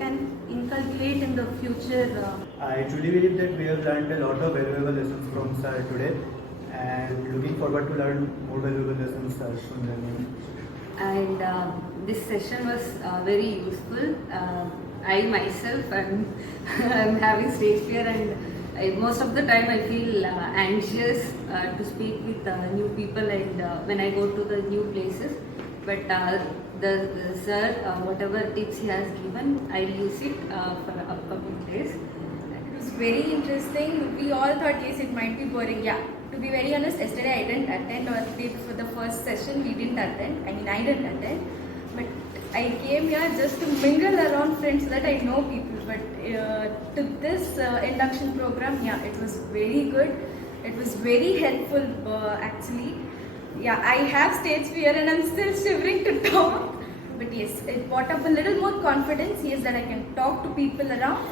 can inculcate in the future. I truly believe that we have learned a lot of valuable lessons from sir today, and looking forward to learn more valuable lessons from them. And this session was very useful. I myself am I'm having stage fear, and most of the time I feel anxious to speak with new people and when I go to the new places. But the sir, whatever tips he has given, I'll use it for upcoming days. It was very interesting. We all thought, yes, it might be boring. Yeah, to be very honest, yesterday I didn't attend, or the day before the first session we didn't attend. I mean, I didn't attend. But I came here just to mingle around friends so that I know people. But to this induction program, yeah, it was very good. It was very helpful actually. Yeah, I have stage fear and I'm still shivering to talk. But yes, it brought up a little more confidence. Yes, that I can talk to people around.